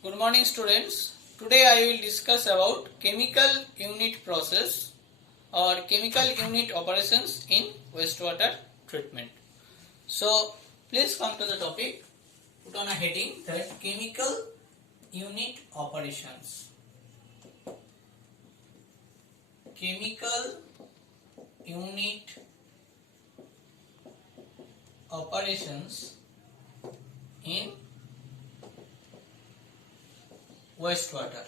Good morning students. Today I will discuss about chemical unit process or chemical unit operations in wastewater treatment. So please come to the topic. Put on a heading that chemical unit operations. Chemical unit operations in wastewater.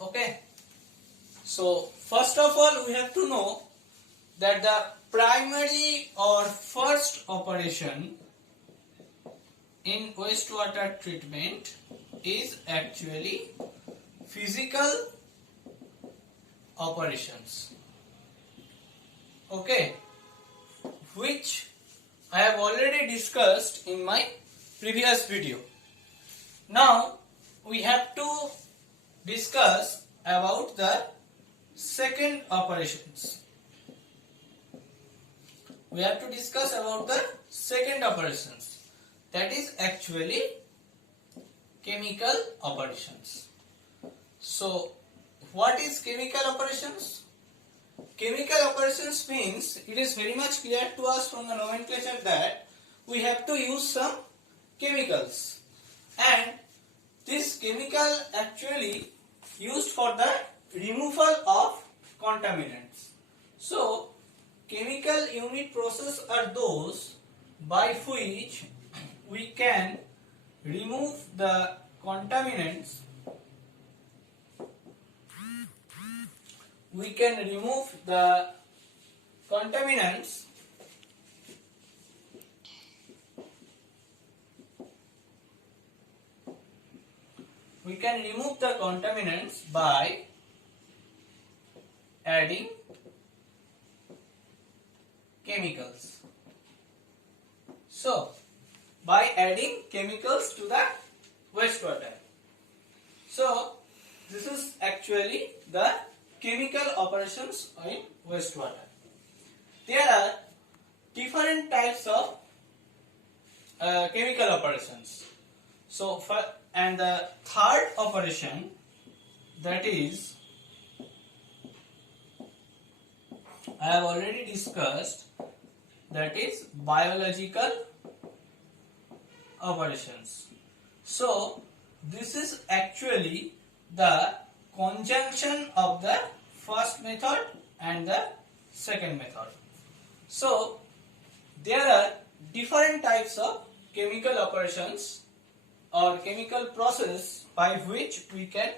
Okay. So first of all we have to know that the primary or first operation in wastewater treatment is actually physical operations. Okay. Which I have already discussed in my previous video. Now we have to discuss about the second operations. We have to discuss about the second operations, that is actually chemical operations. So what is chemical operations? Chemical operations means it is very much clear to us from the nomenclature that we have to use some chemicals, and this chemical actually used for the removal of contaminants. So chemical unit process are those by which we can remove the contaminants. We can remove the contaminants by adding chemicals. So by adding chemicals to the wastewater. So this is actually the chemical operations in wastewater. There are different types of chemical operations. So and the third operation, that is, I have already discussed, that is biological operations. So this is actually the conjunction of the first method and the second method. So there are different types of chemical operations or chemical process by which we can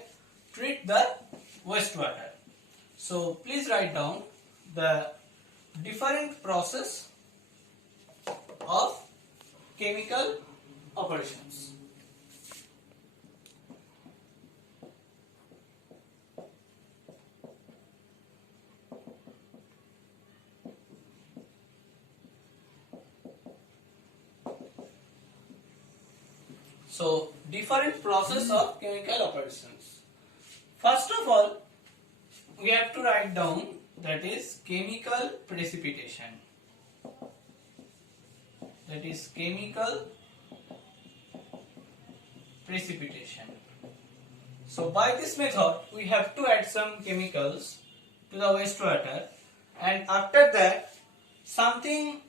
treat the wastewater. So please write down the different process of chemical operations. So different process of chemical operations. First of all, we have to write down, that is chemical precipitation. That is chemical precipitation. So by this method we have to add some chemicals to the wastewater, and after that something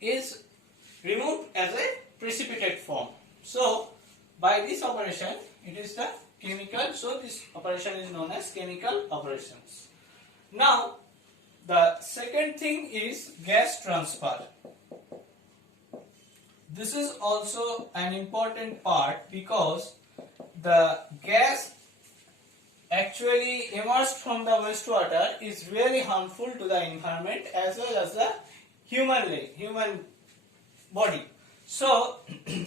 is removed as a precipitate form. So by this operation it is the chemical, so this operation is known as chemical operations. Now the second thing is gas transfer. This is also an important part because the gas actually emerged from the wastewater is really harmful to the environment as well as the human body. So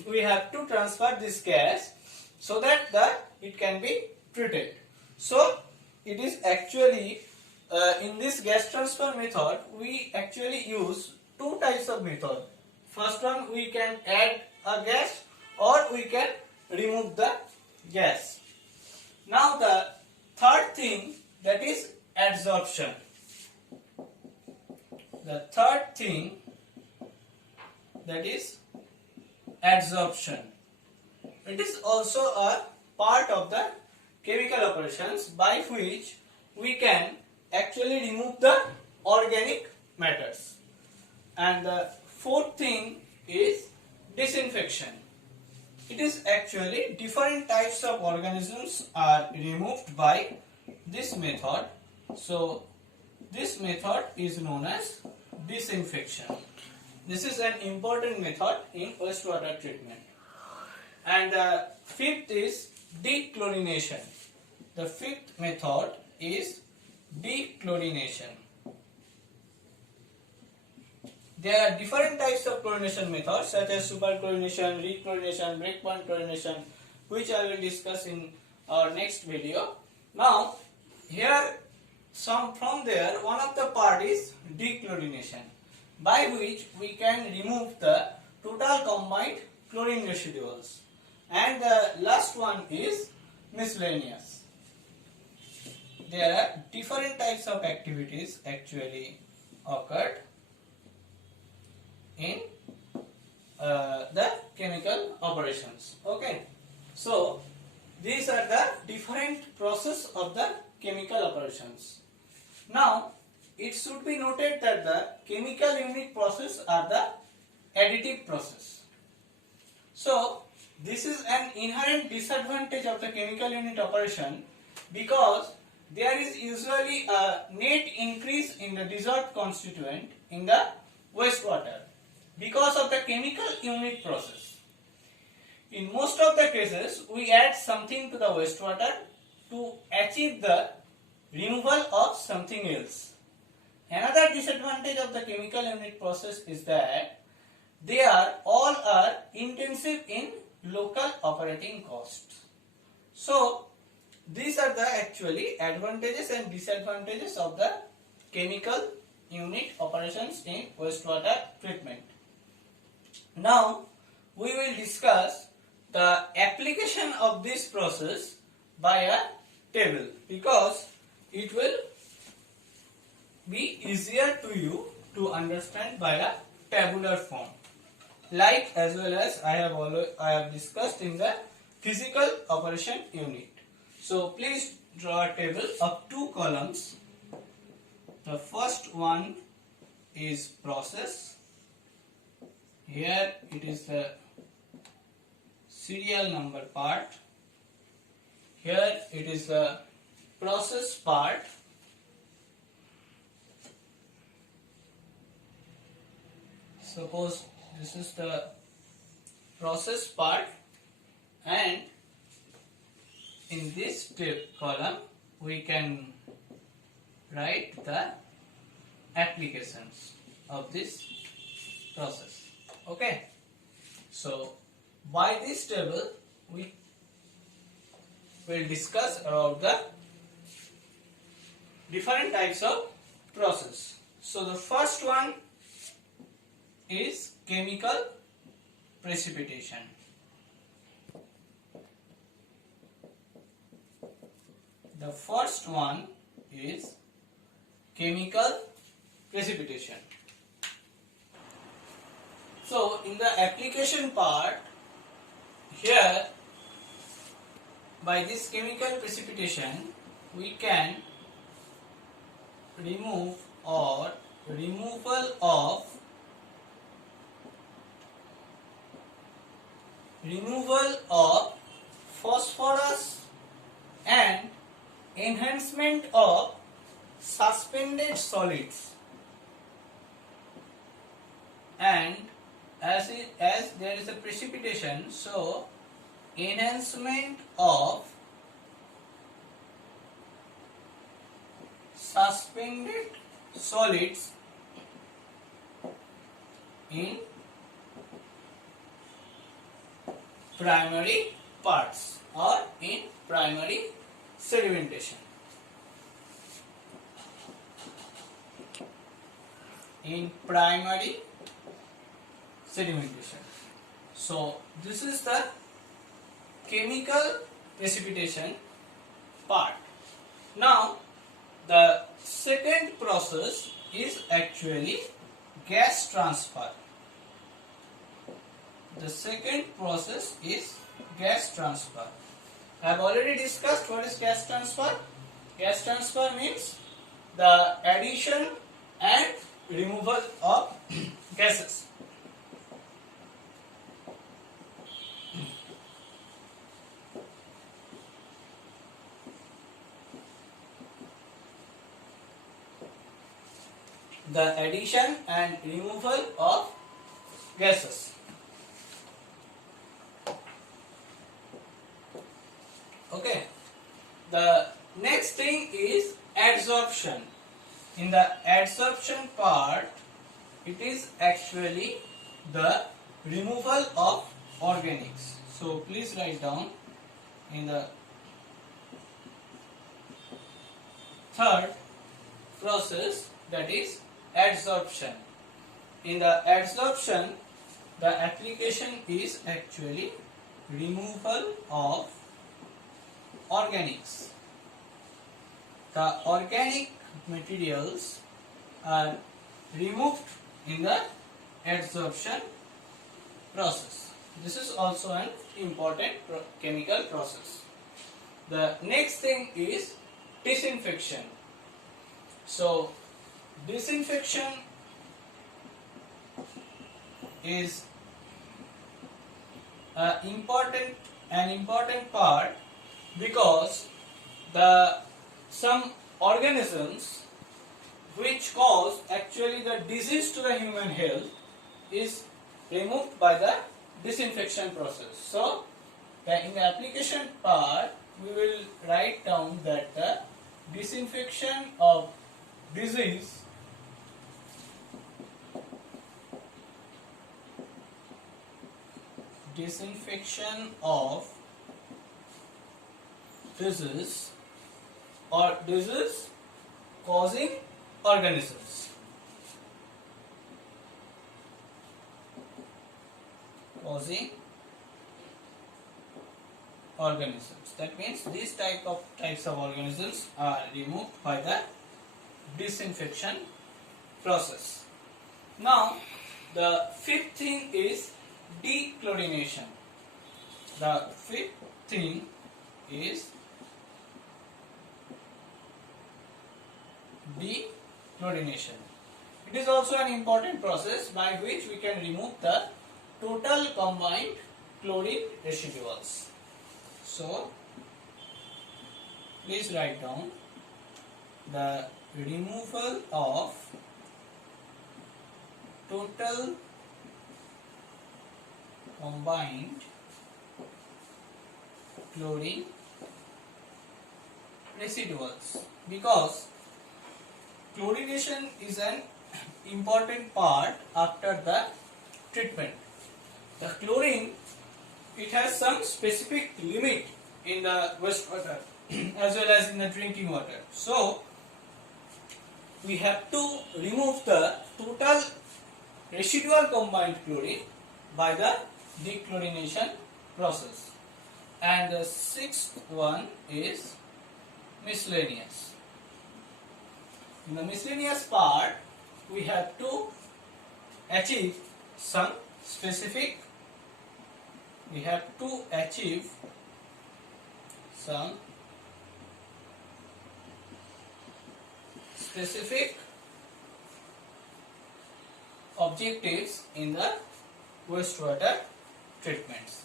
we have to transfer this gas so that it can be treated. So it is actually in this gas transfer method we actually use two types of method. First one, we can add a gas or we can remove the gas. Now the third thing, that is adsorption. The third thing, that is adsorption. it is also a part of the chemical operations by which we can actually remove the organic matters. And the fourth thing is disinfection. It is actually different types of organisms are removed by this method. So this method is known as disinfection. This is an important method in wastewater treatment. And the fifth is dechlorination. The fifth method is dechlorination. There are different types of chlorination methods such as superchlorination, rechlorination, breakpoint chlorination, which I will discuss in our next video. Now, here from there, one of the part is dechlorination, by which we can remove the total combined chlorine residuals. And the last one is miscellaneous. There are different types of activities actually occurred in the chemical operations. Okay, so these are the different process of the chemical operations. Now it should be noted that the chemical unit process are the additive process. So this is an inherent disadvantage of the chemical unit operation, because there is usually a net increase in the dissolved constituent in the wastewater because of the chemical unit process. In most of the cases, we add something to the wastewater to achieve the removal of something else. Another disadvantage of the chemical unit process is that they are all intensive in local operating costs. So these are the actually advantages and disadvantages of the chemical unit operations in wastewater treatment. Now we will discuss the application of this process by a table, because it will be easier to you to understand by a tabular form, like as well as I have discussed in the physical operation unit. So please draw a table of two columns. The first one is process. Here it is the serial number part. Here it is the process part. Suppose this is the process part, and in this column we can write the applications of this process. Okay, so by this table we will discuss about the different types of process. So the first one is chemical precipitation. The first one is chemical precipitation. So in the application part, here by this chemical precipitation we can remove or removal of phosphorus and enhancement of suspended solids, and as there is a precipitation, so enhancement of suspended solids in primary parts or in primary sedimentation. In primary sedimentation. So this is the chemical precipitation part. Now the second process is actually gas transfer. The second process is gas transfer. I have already discussed what is gas transfer. Gas transfer means the addition and removal of gases. The addition and removal of gases. Okay. The next thing is adsorption. In the adsorption part, it is actually the removal of organics. So please write down in the third process, that is adsorption. In the adsorption, the application is actually removal of organics. The organic materials are removed in the adsorption process. This is also an important chemical process. The next thing is disinfection. So disinfection is an important part, because some organisms which cause actually the disease to the human health is removed by the disinfection process. So in the application part, we will write down that the disinfection of disease or disease causing organisms. That means these types of organisms are removed by the disinfection process. Now, the fifth thing is dechlorination. The fifth thing is dechlorination. It is also an important process by which we can remove the total combined chlorine residuals. So, please write down the removal of total combined chlorine residuals, because chlorination is an important part after the treatment. The chlorine, it has some specific limit in the wastewater as well as in the drinking water. So we have to remove the total residual combined chlorine by the dechlorination process. And the sixth one is miscellaneous. In the miscellaneous part, we have to achieve some specific objectives in the wastewater treatments.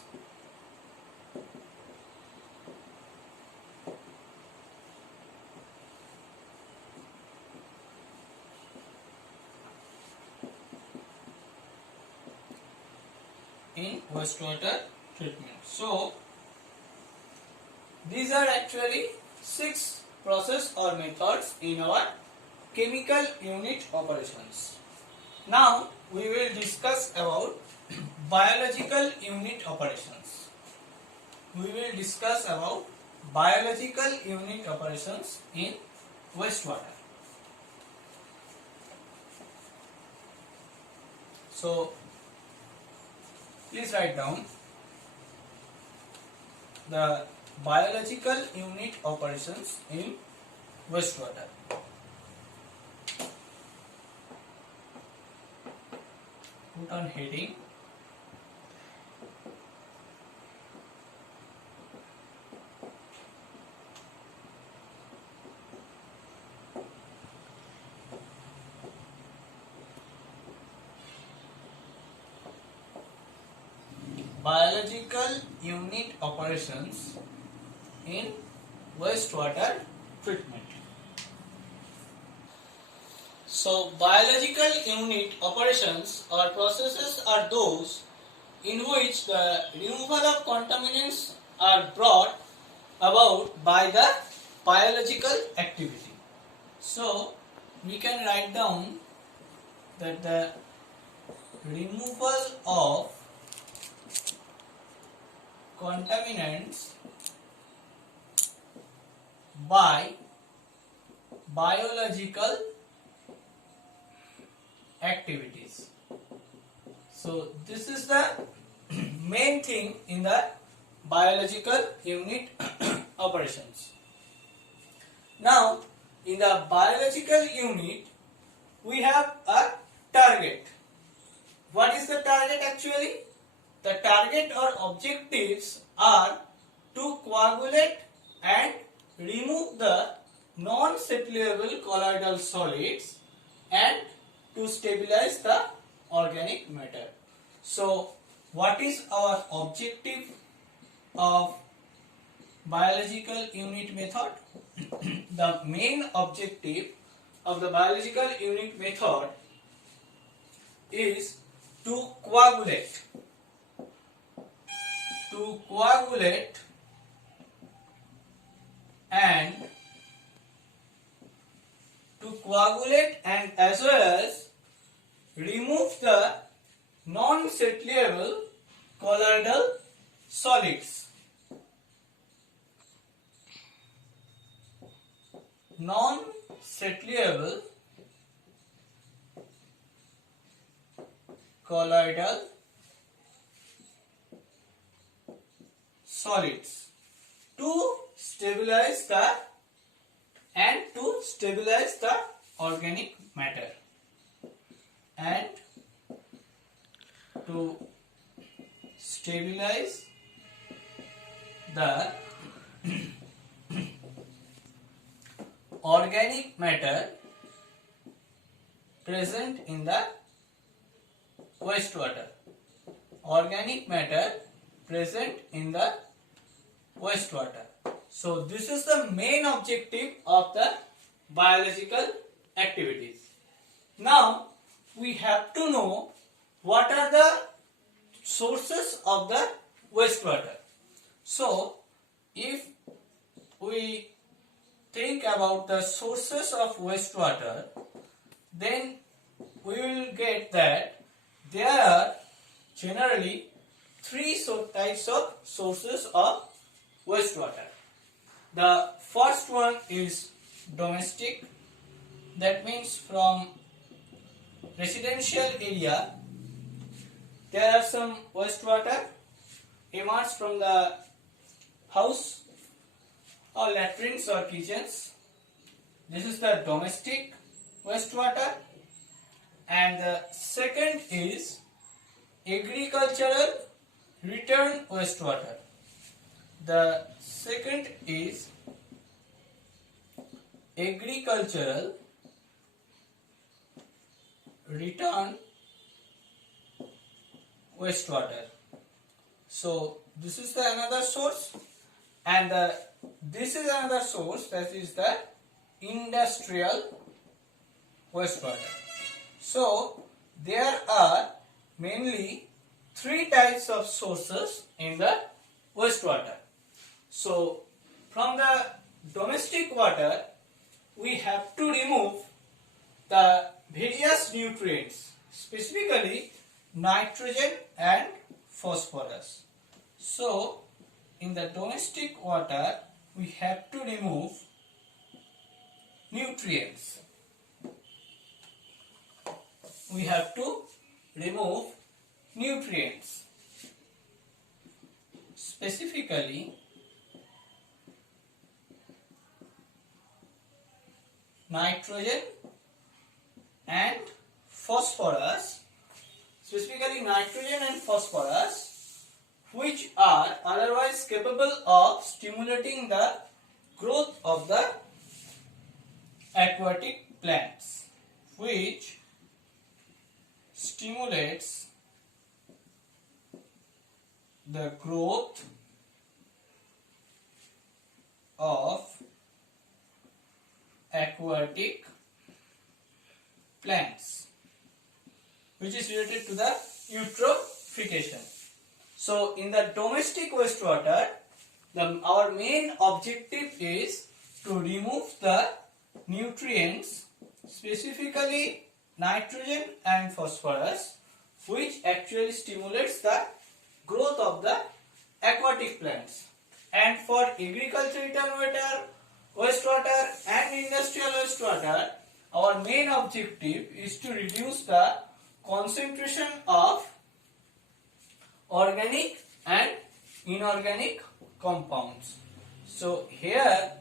In wastewater treatment. So these are actually 6 process or methods in our chemical unit operations. Now we will discuss about biological unit operations. In wastewater. So please write down the biological unit operations in wastewater. Put on heading biological unit operations in wastewater treatment. So, biological unit operations or processes are those in which the removal of contaminants are brought about by the biological activity. So, we can write down that the removal of contaminants by biological activities. So this is the main thing in the biological unit operations. Now in the biological unit we have a target. What is the target actually? The target or objectives are to coagulate and remove the non-settlable colloidal solids and to stabilize the organic matter. So, what is our objective of biological unit method? The main objective of the biological unit method is to coagulate and as well as remove the non-settlable colloidal solids. Non-settlable colloidal solids to stabilize the organic matter and to stabilize the organic matter present in the wastewater. Organic matter present in the wastewater. So this is the main objective of the biological activities. Now we have to know what are the sources of the wastewater. So if we think about the sources of wastewater, then we will get that there are generally three types of sources of wastewater. The first one is domestic, that means from residential area there are some wastewater emerged from the house or latrines or kitchens. This is the domestic wastewater. And the second is agricultural return wastewater. The second is agricultural return wastewater. So this is the another source, and this is another source, that is the industrial wastewater. So there are mainly three types of sources in the wastewater. So from the domestic water we have to remove the various nutrients, specifically nitrogen and phosphorus. So in the domestic water we have to remove nutrients. We have to remove nutrients, specifically nitrogen and phosphorus, which are otherwise capable of stimulating the growth of the aquatic plants, which stimulates the growth of aquatic plants, which is related to the eutrophication. So in the domestic wastewater, our main objective is to remove the nutrients, specifically nitrogen and phosphorus, which actually stimulates the growth of the aquatic plants. And for agricultural wastewater and industrial wastewater, our main objective is to reduce the concentration of organic and inorganic compounds. So here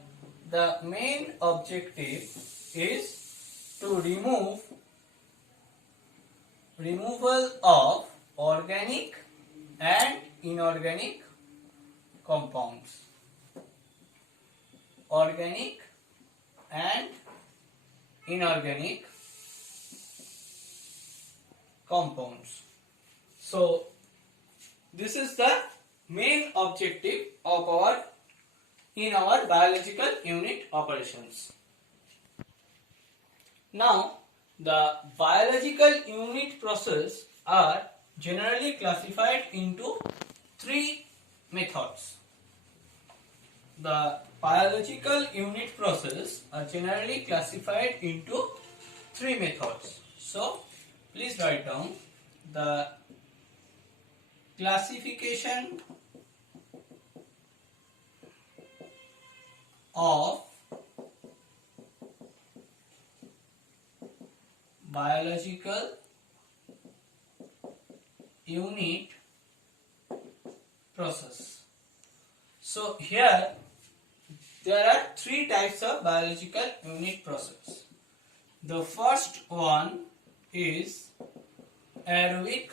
the main objective is to removal of organic and inorganic compounds. Organic and inorganic compounds. So this is the main objective of our biological unit operations. Now the biological unit process are generally classified into three methods. The biological unit process are generally classified into three methods. So please write down the classification of biological unit process. So here there are three types of biological unit process. The first one is aerobic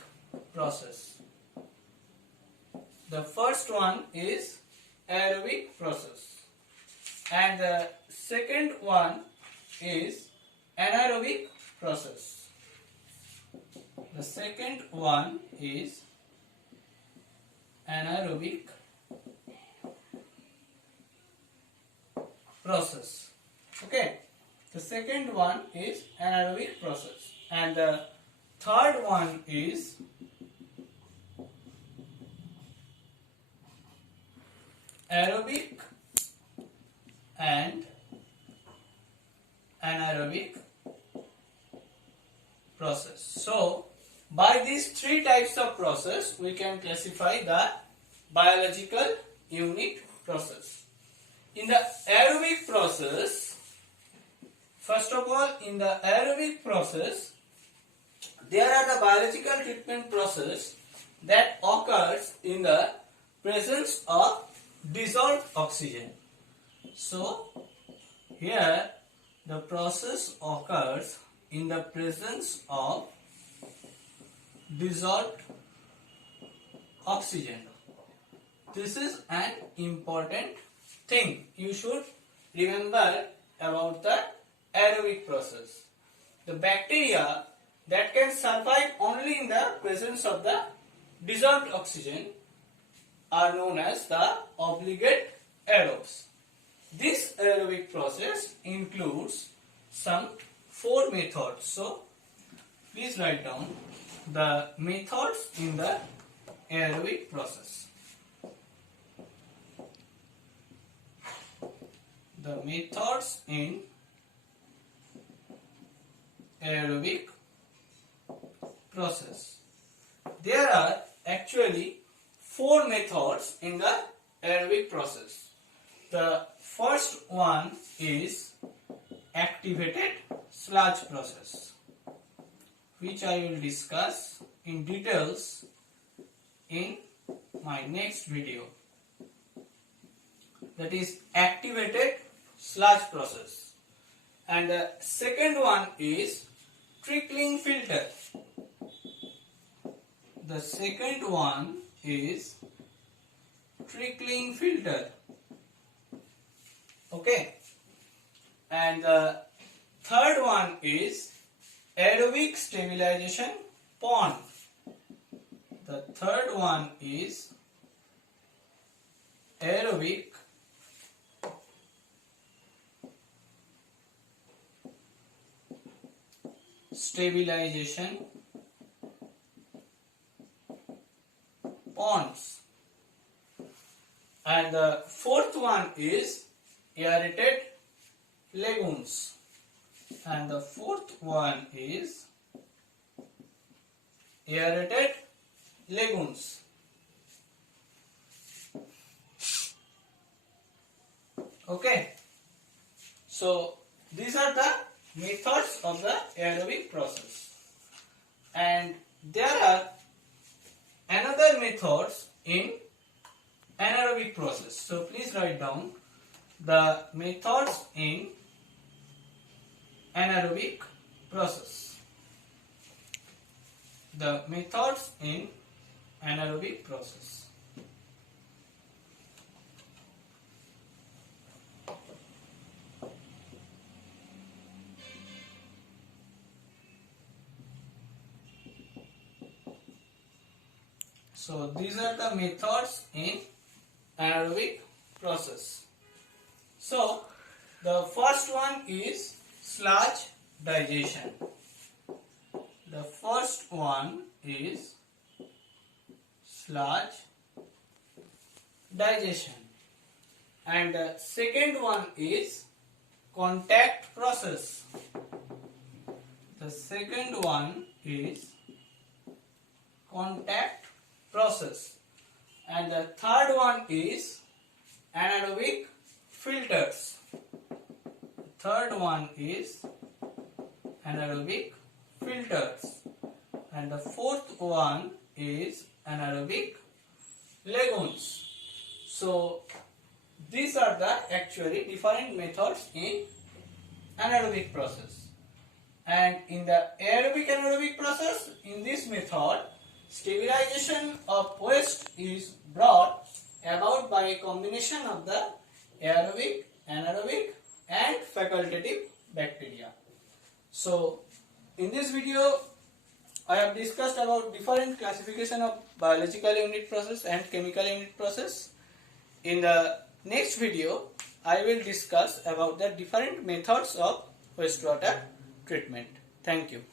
process. The first one is aerobic process, and the second one is anaerobic process. The second one is anaerobic process. Okay, the second one is anaerobic process, and the third one is aerobic and anaerobic process. So by these three types of process we can classify the biological unit process. In the aerobic process, first of all, in the aerobic process there are the biological treatment process that occurs in the presence of dissolved oxygen. So here the process occurs in the presence of dissolved oxygen. This is an important thing you should remember about the aerobic process. The bacteria that can survive only in the presence of the dissolved oxygen are known as the obligate aerobes. This aerobic process includes some 4 methods. So please write down the methods in the aerobic process. The methods in aerobic process. There are actually 4 methods in the aerobic process. The first one is activated sludge process, which I will discuss in details in my next video. That is activated sludge process. And the second one is trickling filter. The second one is trickling filter. Okay. And the third one is aerobic stabilization pond. The third one is aerobic stabilization ponds. And the fourth one is aerated lagoons. And the fourth one is aerated lagoons. Okay. So these are the methods of the aerobic process. And there are another methods in anaerobic process. So please write down the methods in anaerobic process. The methods in anaerobic process. So these are the methods in anaerobic process. So the first one is sludge digestion. The first one is sludge digestion. And the second one is contact process. The second one is contact process. And the third one is anaerobic filters. Third one is anaerobic filters. And the fourth one is anaerobic lagoons. So these are the actually different methods in anaerobic process. And in the aerobic anaerobic process, in this method, stabilization of waste is brought about by a combination of the aerobic, anaerobic and facultative bacteria. So in this video I have discussed about different classification of biological unit process and chemical unit process. In the next video I will discuss about the different methods of wastewater treatment. Thank you.